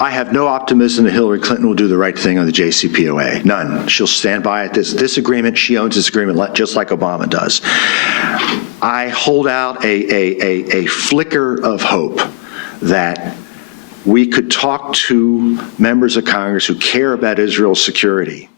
I have no optimism that Hillary Clinton will do the right thing on the JCPOA. None. She'll stand by it. This agreement, she owns this agreement just like Obama does. I hold out a flicker of hope that we could talk to members of Congress who care about Israel's security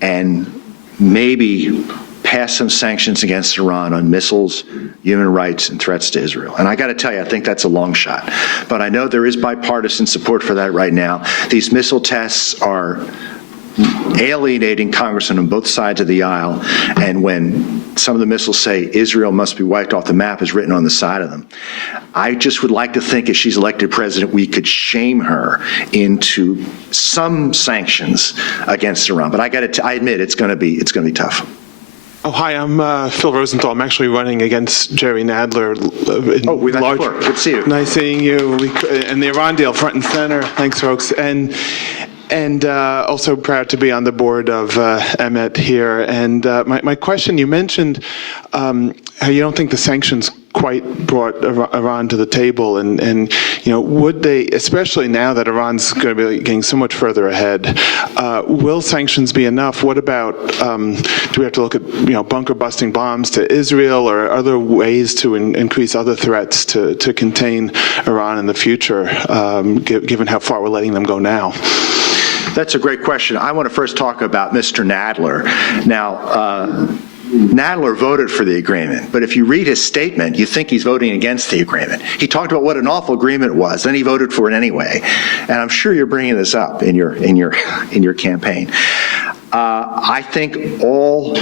and maybe pass some sanctions against Iran on missiles, human rights, and threats to Israel. And I got to tell you, I think that's a long shot. But I know there is bipartisan support for that right now. These missile tests are alienating congressmen on both sides of the aisle. And when some of the missiles say Israel must be wiped off the map is written on the side of them, I just would like to think if she's elected president, we could shame her into some sanctions against Iran. But I admit it's going to be tough. Oh, hi, I'm Phil Rosenthal. I'm actually running against Jerry Nadler. We've had work. Good to see you. Nice seeing you. And the Iran deal, front and center. Thanks, folks. And also proud to be on the board of EMET here. And my question, you mentioned how you don't think the sanctions quite brought Iran to the table, and would they, especially now that Iran's going to be getting so much further ahead, will sanctions be enough? What about, do we have to look at bunker busting bombs to Israel or other ways to increase other threats to contain Iran in the future, given how far we're letting them go now? That's a great question. I want to first talk about Mr. Nadler. Now, Nadler voted for the agreement, but if you read his statement, you think he's voting against the agreement. He talked about what an awful agreement it was, then he voted for it anyway. And I'm sure you're bringing this up in your campaign. I think all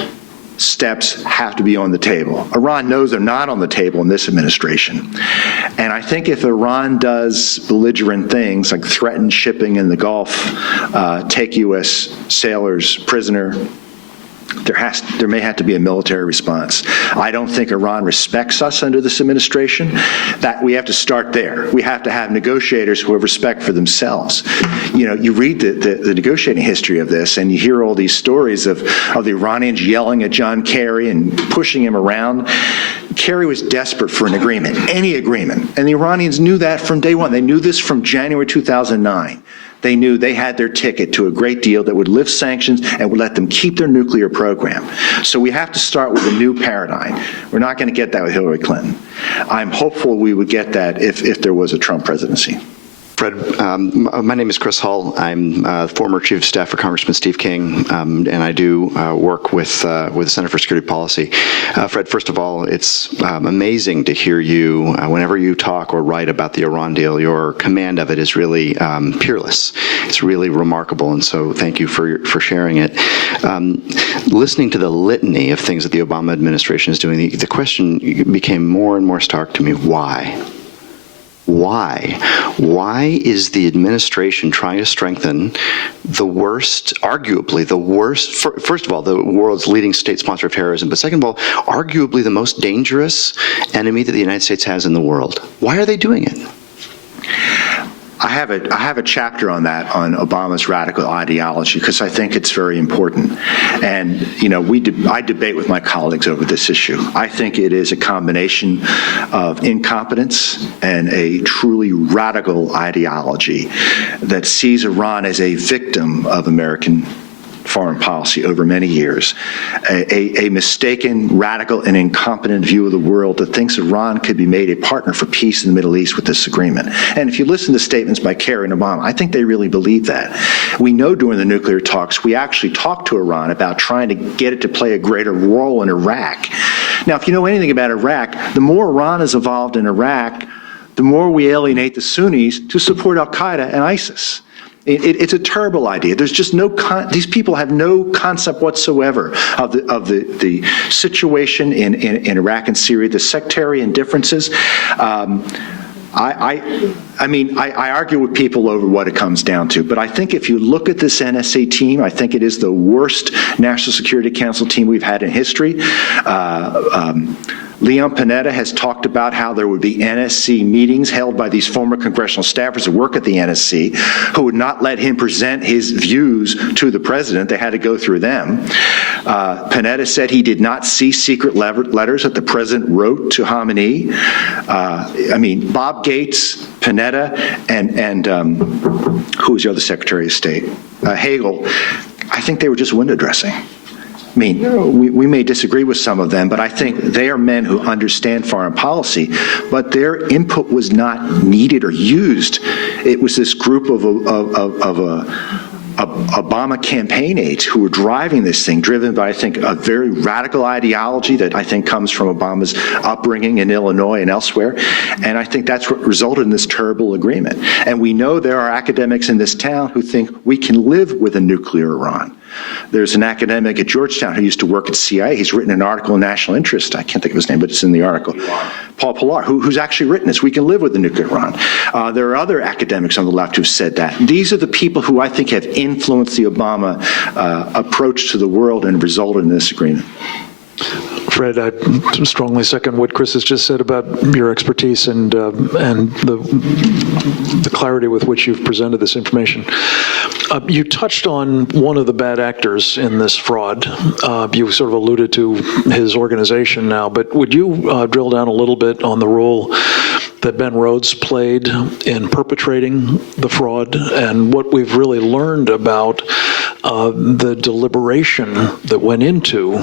steps have to be on the table. Iran knows they're not on the table in this administration. And I think if Iran does belligerent things like threaten shipping in the Gulf, take U.S. sailors prisoner, there may have to be a military response. I don't think Iran respects us under this administration. That we have to start there. We have to have negotiators who have respect for themselves. You read the negotiating history of this, and you hear all these stories of the Iranians yelling at John Kerry and pushing him around. Kerry was desperate for an agreement, any agreement, and the Iranians knew that from day one. They knew this from January 2009. They knew they had their ticket to a great deal that would lift sanctions and would let them keep their nuclear program. So we have to start with a new paradigm. We're not going to get that with Hillary Clinton. I'm hopeful we would get that if there was a Trump presidency. Fred, my name is Chris Hull. I'm former Chief of Staff for Congressman Steve King, and I do work with the Center for Security Policy. Fred, first of all, it's amazing to hear you, whenever you talk or write about the Iran deal, your command of it is really peerless. It's really remarkable, and so thank you for sharing it. Listening to the litany of things that the Obama administration is doing, the question became more and more stark to me. Why? Why is the administration trying to strengthen the worst, arguably the worst, first of all, the world's leading state sponsor of terrorism, but second of all, arguably the most dangerous enemy that the United States has in the world? Why are they doing it? I have a chapter on that, on Obama's radical ideology, because I think it's very important. And I debate with my colleagues over this issue. I think it is a combination of incompetence and a truly radical ideology that sees Iran as a victim of American foreign policy over many years, a mistaken, radical, and incompetent view of the world that thinks Iran could be made a partner for peace in the Middle East with this agreement. And if you listen to statements by Kerry and Obama, I think they really believe that. We know during the nuclear talks, we actually talked to Iran about trying to get it to play a greater role in Iraq. Now, if you know anything about Iraq, the more Iran is involved in Iraq, the more we alienate the Sunnis to support al-Qaeda and ISIS. It's a terrible idea. There's just these people have no concept whatsoever of the situation in Iraq and Syria, the sectarian differences. I argue with people over what it comes down to, but I think if you look at this NSA team, I think it is the worst National Security Council team we've had in history. Leon Panetta has talked about how there would be NSC meetings held by these former congressional staffers who work at the NSC who would not let him present his views to the president. They had to go through them. Panetta said he did not see secret letters that the president wrote to Khamenei. Bob Gates, Panetta, and who was the other Secretary of State? Hagel. I think they were just window dressing. I mean, we may disagree with some of them, but I think they are men who understand foreign policy, but their input was not needed or used. It was this group of Obama campaign aides who were driving this thing, driven by, I think, a very radical ideology that I think comes from Obama's upbringing in Illinois and elsewhere. And I think that's what resulted in this terrible agreement. And we know there are academics in this town who think we can live with a nuclear Iran. There's an academic at Georgetown who used to work at CIA. He's written an article in National Interest. I can't think of his name, but it's in the article. Paul Pilar, who's actually written this. We can live with the nuclear Iran. There are other academics on the left who've said that. These are the people who I think have influenced the Obama approach to the world and resulted in this agreement. Fred, I strongly second what Chris has just said about your expertise and the clarity with which you've presented this information. You touched on one of the bad actors in this fraud. You sort of alluded to his organization now, but would you drill down a little bit on the role that Ben Rhodes played in perpetrating the fraud and what we've really learned about the deliberation that went into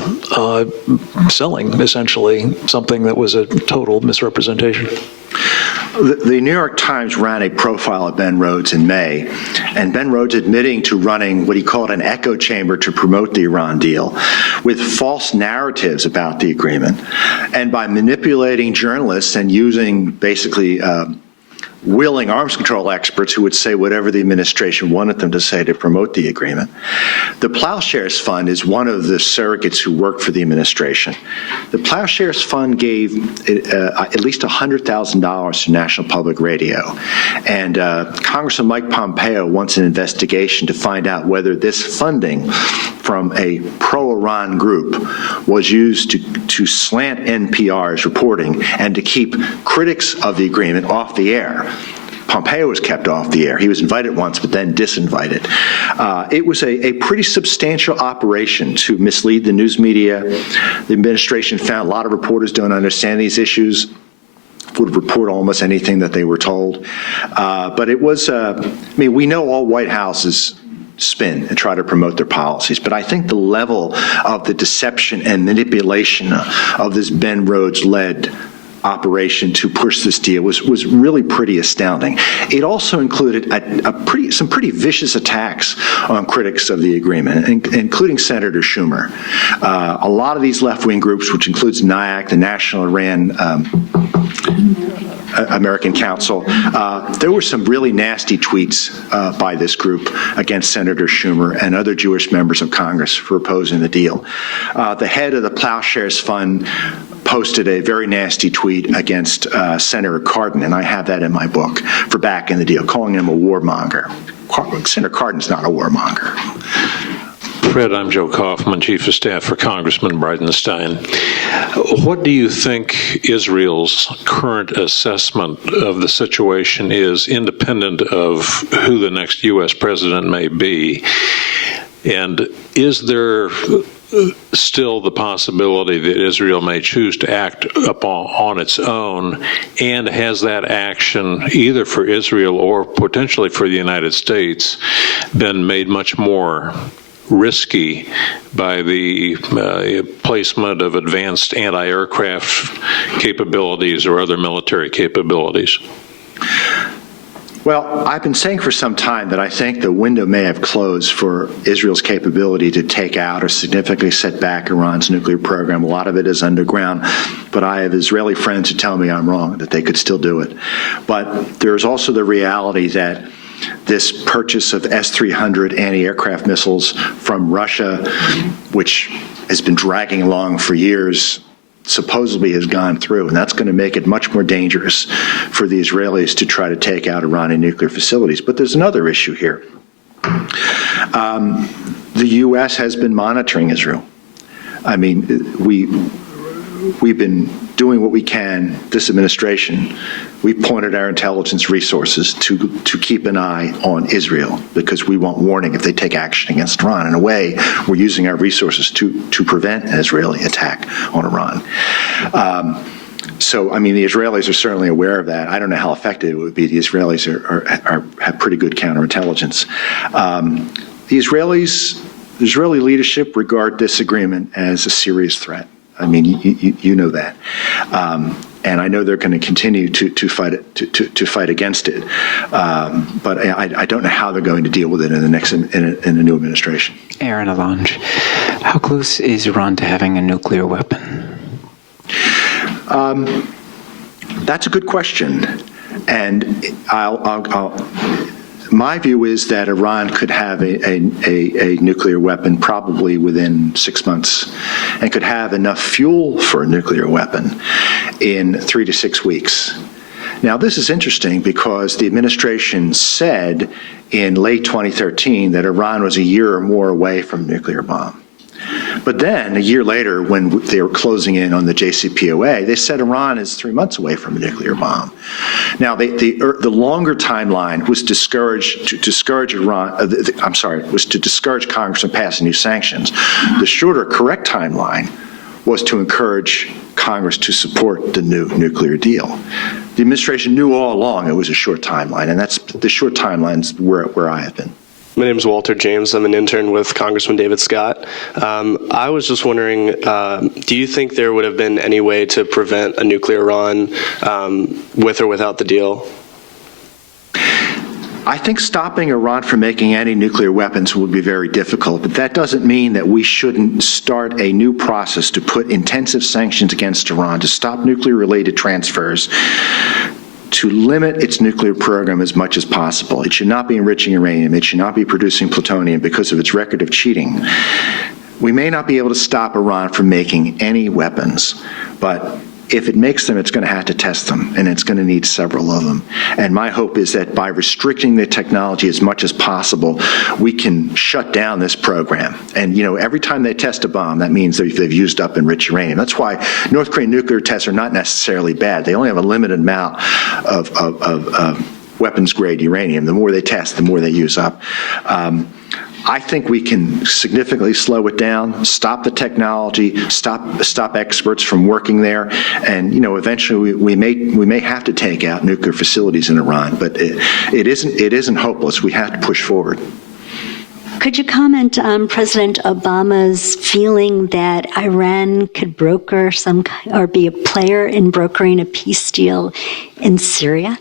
selling, essentially, something that was a total misrepresentation? The New York Times ran a profile of Ben Rhodes in May, and Ben Rhodes admitting to running what he called an echo chamber to promote the Iran deal with false narratives about the agreement, and by manipulating journalists and using basically willing arms control experts who would say whatever the administration wanted them to say to promote the agreement. The Plowshares Fund is one of the surrogates who worked for the administration. The Plowshares Fund gave at least $100,000 to National Public Radio. And Congressman Mike Pompeo wants an investigation to find out whether this funding from a pro-Iran group was used to slant NPR's reporting and to keep critics of the agreement off the air. Pompeo was kept off the air. He was invited once, but then disinvited. It was a pretty substantial operation to mislead the news media. The administration found a lot of reporters don't understand these issues, would report almost anything that they were told. But it was, we know all White Houses spin and try to promote their policies, but I think the level of the deception and manipulation of this Ben Rhodes-led operation to push this deal was really pretty astounding. It also included some pretty vicious attacks on critics of the agreement, including Senator Schumer. A lot of these left-wing groups, which includes NIAC, the National Iran American Council, there were some really nasty tweets by this group against Senator Schumer and other Jewish members of Congress for opposing the deal. The head of the Plowshares Fund posted a very nasty tweet against Senator Cardin, and I have that in my book, for backing the deal, calling him a warmonger. Senator Cardin's not a warmonger. Fred, I'm Joe Kaufman, Chief of Staff for Congressman Bridenstine. What do you think Israel's current assessment of the situation is, independent of who the next U.S. president may be? And is there still the possibility that Israel may choose to act on its own, and has that action, either for Israel or potentially for the United States, been made much more risky by the placement of advanced anti-aircraft capabilities or other military capabilities? Well, I've been saying for some time that I think the window may have closed for Israel's capability to take out or significantly set back Iran's nuclear program. A lot of it is underground, but I have Israeli friends who tell me I'm wrong, that they could still do it. But there's also the reality that this purchase of S-300 anti-aircraft missiles from Russia, which has been dragging along for years, supposedly has gone through, and that's going to make it much more dangerous for the Israelis to try to take out Iranian nuclear facilities. But there's another issue here. The U.S. has been monitoring Israel. I mean, we've been doing what we can, this administration, we pointed our intelligence resources to keep an eye on Israel because we want warning if they take action against Iran. In a way, we're using our resources to prevent an Israeli attack on Iran. So, I mean, the Israelis are certainly aware of that. I don't know how effective it would be. The Israelis have pretty good counterintelligence. The Israeli leadership regard this agreement as a serious threat. I mean, you know that, and I know they're going to continue to fight against it. But I don't know how they're going to deal with it in the new administration. Aaron Alonge, how close is Iran to having a nuclear weapon? That's a good question, and my view is that Iran could have a nuclear weapon probably within 6 months and could have enough fuel for a nuclear weapon in 3 to 6 weeks. Now, this is interesting because the administration said in late 2013 that Iran was a year or more away from a nuclear bomb. But then, a year later, when they were closing in on the JCPOA, they said Iran is 3 months away from a nuclear bomb. Now, the longer timeline was to discourage Congress from passing new sanctions. The shorter, correct timeline was to encourage Congress to support the new nuclear deal. The administration knew all along it was a short timeline, and that's the short timeline's where I have been. My name is Walter James. I'm an intern with Congressman David Scott. I was just wondering, do you think there would have been any way to prevent a nuclear Iran with or without the deal? I think stopping Iran from making any nuclear weapons would be very difficult, but that doesn't mean that we shouldn't start a new process to put intensive sanctions against Iran, to stop nuclear-related transfers, to limit its nuclear program as much as possible. It should not be enriching uranium. It should not be producing plutonium because of its record of cheating. We may not be able to stop Iran from making any weapons, but if it makes them, it's going to have to test them, and it's going to need several of them. And my hope is that by restricting the technology as much as possible, we can shut down this program. And, you know, every time they test a bomb, that means they've used up enriched uranium. That's why North Korean nuclear tests are not necessarily bad. They only have a limited amount of weapons-grade uranium. The more they test, the more they use up. I think we can significantly slow it down, stop the technology, stop experts from working there, and eventually we may have to take out nuclear facilities in Iran. But it isn't hopeless. We have to push forward. Could you comment on President Obama's feeling that Iran could broker or be a player in brokering a peace deal in Syria?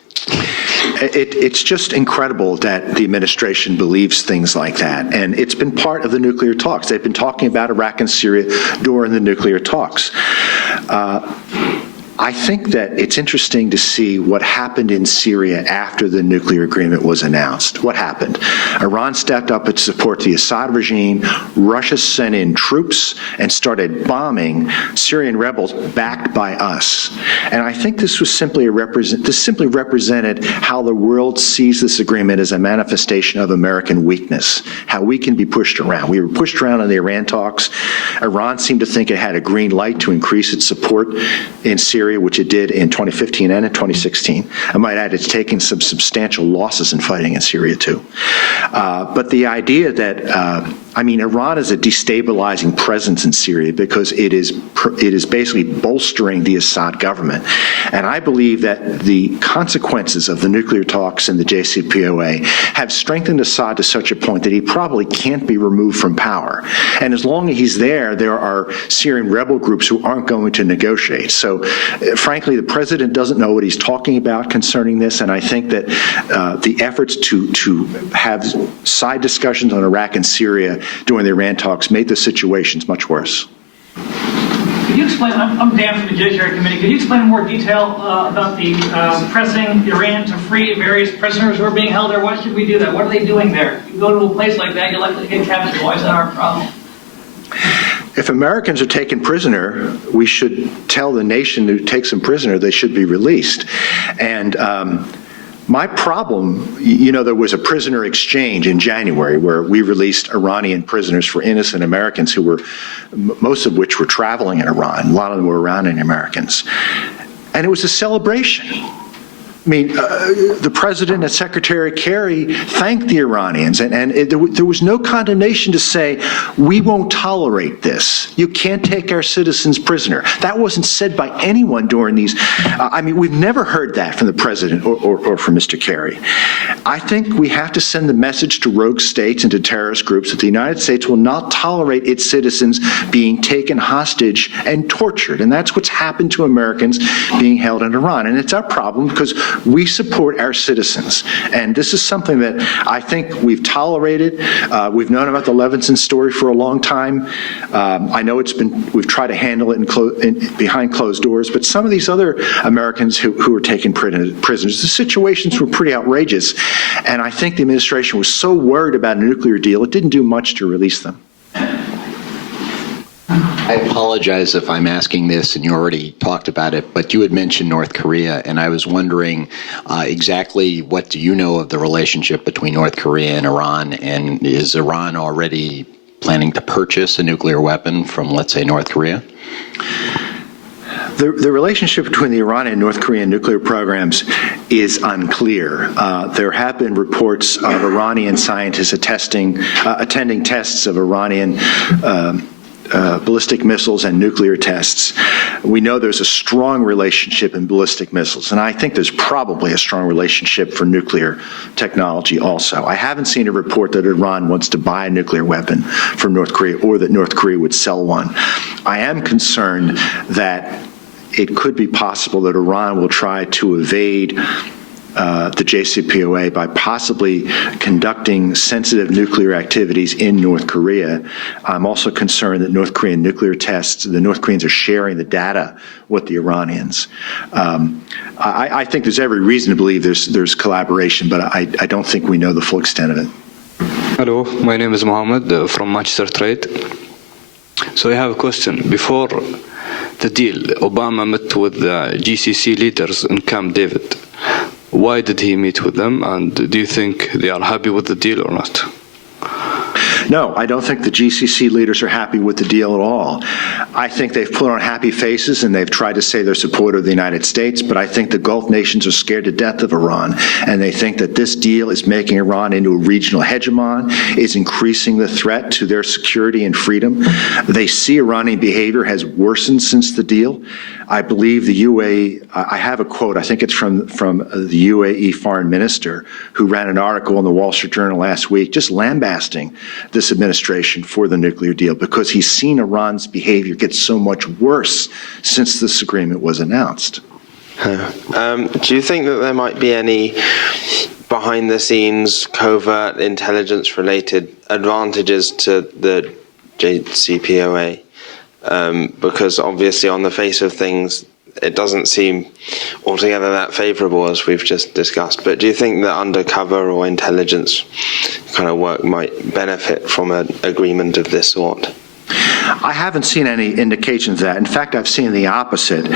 It's just incredible that the administration believes things like that. And it's been part of the nuclear talks. They've been talking about Iraq and Syria during the nuclear talks. I think that it's interesting to see what happened in Syria after the nuclear agreement was announced. What happened? Iran stepped up to support the Assad regime. Russia sent in troops and started bombing Syrian rebels backed by us. And I think this was simply represented how the world sees this agreement as a manifestation of American weakness, how we can be pushed around. We were pushed around in the Iran talks. Iran seemed to think it had a green light to increase its support in Syria, which it did in 2015 and in 2016. I might add, it's taken some substantial losses in fighting in Syria too. But the idea that, Iran is a destabilizing presence in Syria because it is basically bolstering the Assad government. And I believe that the consequences of the nuclear talks and the JCPOA have strengthened Assad to such a point that he probably can't be removed from power. And as long as he's there are Syrian rebel groups who aren't going to negotiate. So frankly, the president doesn't know what he's talking about concerning this, and I think that the efforts to have side discussions on Iraq and Syria during the Iran talks made the situations much worse. Could you explain, I'm Dan from the Judiciary Committee, could you explain in more detail about the pressing Iran to free various prisoners who are being held there? Why should we do that? What are they doing there? You go to a place like that, you're likely to get captured. Why is that our problem? If Americans are taken prisoner, we should tell the nation who takes them prisoner they should be released. And My problem, there was a prisoner exchange in January where we released Iranian prisoners for innocent Americans who were, most of which were traveling in Iran. A lot of them were Iranian Americans. And it was a celebration. I mean, the President and Secretary Kerry thanked the Iranians, and there was no condemnation to say, we won't tolerate this. You can't take our citizens prisoner. That wasn't said by anyone during these. We've never heard that from the President or from Mr. Kerry. I think we have to send the message to rogue states and to terrorist groups that the United States will not tolerate its citizens being taken hostage and tortured. And that's what's happened to Americans being held in Iran. And it's our problem because we support our citizens. And this is something that I think we've tolerated. We've known about the Levinson story for a long time. I know we've tried to handle it behind closed doors, but some of these other Americans who were taken prisoners, the situations were pretty outrageous. And I think the administration was so worried about a nuclear deal, it didn't do much to release them. I apologize if I'm asking this and you already talked about it, but you had mentioned North Korea, and I was wondering exactly what do you know of the relationship between North Korea and Iran, and is Iran already planning to purchase a nuclear weapon from, let's say, North Korea? The relationship between the Iranian and North Korean nuclear programs is unclear. There have been reports of Iranian scientists attending tests of Iranian ballistic missiles and nuclear tests. We know there's a strong relationship in ballistic missiles, and I think there's probably a strong relationship for nuclear technology also. I haven't seen a report that Iran wants to buy a nuclear weapon from North Korea or that North Korea would sell one. I am concerned that it could be possible that Iran will try to evade the JCPOA by possibly conducting sensitive nuclear activities in North Korea. I'm also concerned that North Korean nuclear tests, the North Koreans are sharing the data with the Iranians. I think there's every reason to believe there's collaboration, but I don't think we know the full extent of it. Hello, my name is Mohammed from Manchester Trade. So I have a question. Before the deal, Obama met with the GCC leaders in Camp David. Why did he meet with them, and do you think they are happy with the deal or not? No, I don't think the GCC leaders are happy with the deal at all. I think they've put on happy faces and they've tried to say they're supportive of the United States, but I think the Gulf nations are scared to death of Iran, and they think that this deal is making Iran into a regional hegemon, is increasing the threat to their security and freedom. They see Iranian behavior has worsened since the deal. I believe the UAE, I have a quote, I think it's from the UAE foreign minister, who ran an article in the Wall Street Journal last week just lambasting this administration for the nuclear deal because he's seen Iran's behavior get so much worse since this agreement was announced. Do you think that there might be any behind-the-scenes covert intelligence-related advantages to the JCPOA? Because obviously on the face of things, it doesn't seem altogether that favorable as we've just discussed. But do you think that undercover or intelligence kind of work might benefit from an agreement of this sort? I haven't seen any indications of that. In fact, I've seen the opposite.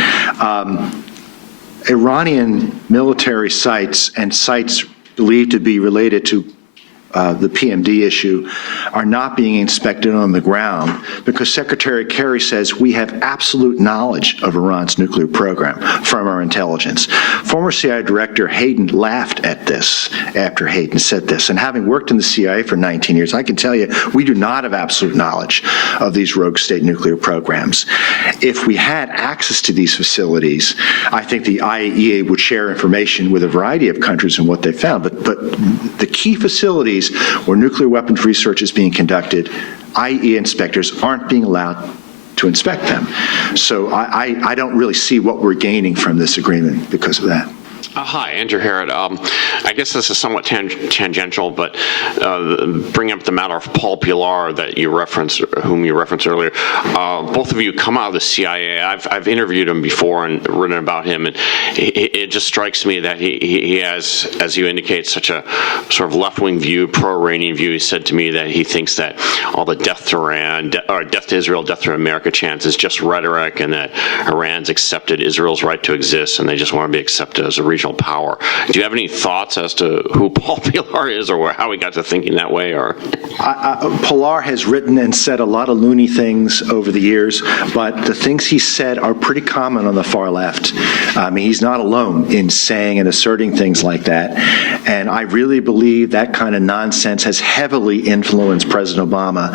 Iranian military sites and sites believed to be related to the PMD issue are not being inspected on the ground because Secretary Kerry says we have absolute knowledge of Iran's nuclear program from our intelligence. Former CIA Director Hayden laughed at this after Hayden said this. And having worked in the CIA for 19 years, I can tell you we do not have absolute knowledge of these rogue state nuclear programs. If we had access to these facilities, I think the IAEA would share information with a variety of countries and what they found. But the key facilities where nuclear weapons research is being conducted, IAEA inspectors aren't being allowed to inspect them. So I don't really see what we're gaining from this agreement because of that. Hi, Andrew Harrod. I guess this is somewhat tangential, but bringing up the matter of Paul Pilar that you referenced, whom you referenced earlier. Both of you come out of the CIA. I've interviewed him before and written about him, and it just strikes me that he has, as you indicate, such a sort of left-wing view, pro-Iranian view. He said to me that he thinks that all the death to Iran, or death to Israel, death to America chants is just rhetoric, and that Iran's accepted Israel's right to exist, and they just want to be accepted as a regional power. Do you have any thoughts as to who Paul Pilar is, or how he got to thinking that way? Or Pilar has written and said a lot of loony things over the years, but the things he said are pretty common on the far left. I mean, he's not alone in saying and asserting things like that. And I really believe that kind of nonsense has heavily influenced President Obama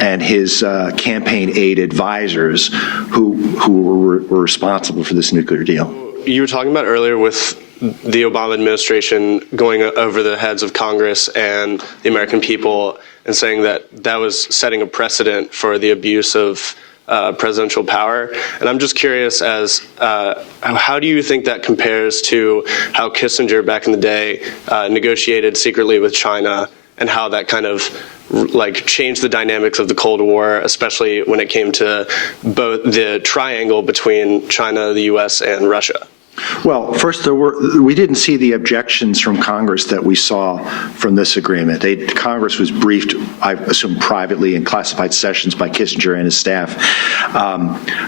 and his campaign aide advisors who were responsible for this nuclear deal. You were talking about earlier with the Obama administration going over the heads of Congress and the American people and saying that that was setting a precedent for the abuse of presidential power. And I'm just curious as how do you think that compares to how Kissinger back in the day negotiated secretly with China, and how that kind of like changed the dynamics of the Cold War, especially when it came to both the triangle between China, the U.S., and Russia? Well, first, we didn't see the objections from Congress that we saw from this agreement. Congress was briefed, I assume, privately in classified sessions by Kissinger and his staff.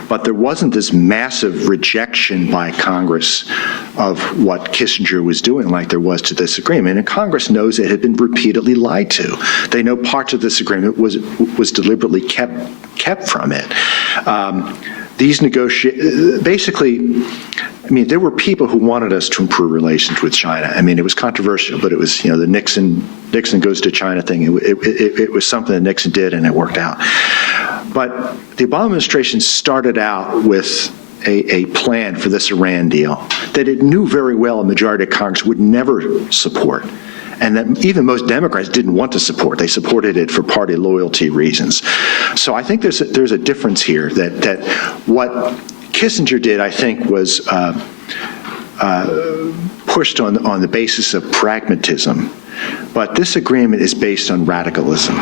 But there wasn't this massive rejection by Congress of what Kissinger was doing like there was to this agreement. And Congress knows it had been repeatedly lied to. They know parts of this agreement was deliberately kept from it. These basically, I mean, there were people who wanted us to improve relations with China. I mean, it was controversial, but it was, the Nixon goes to China thing. It was something that Nixon did, and it worked out. But the Obama administration started out with a plan for this Iran deal that it knew very well a majority of Congress would never support, and that even most Democrats didn't want to support. They supported it for party loyalty reasons. So I think there's a difference here that what Kissinger did, I think, was pushed on the basis of pragmatism. But this agreement is based on radicalism.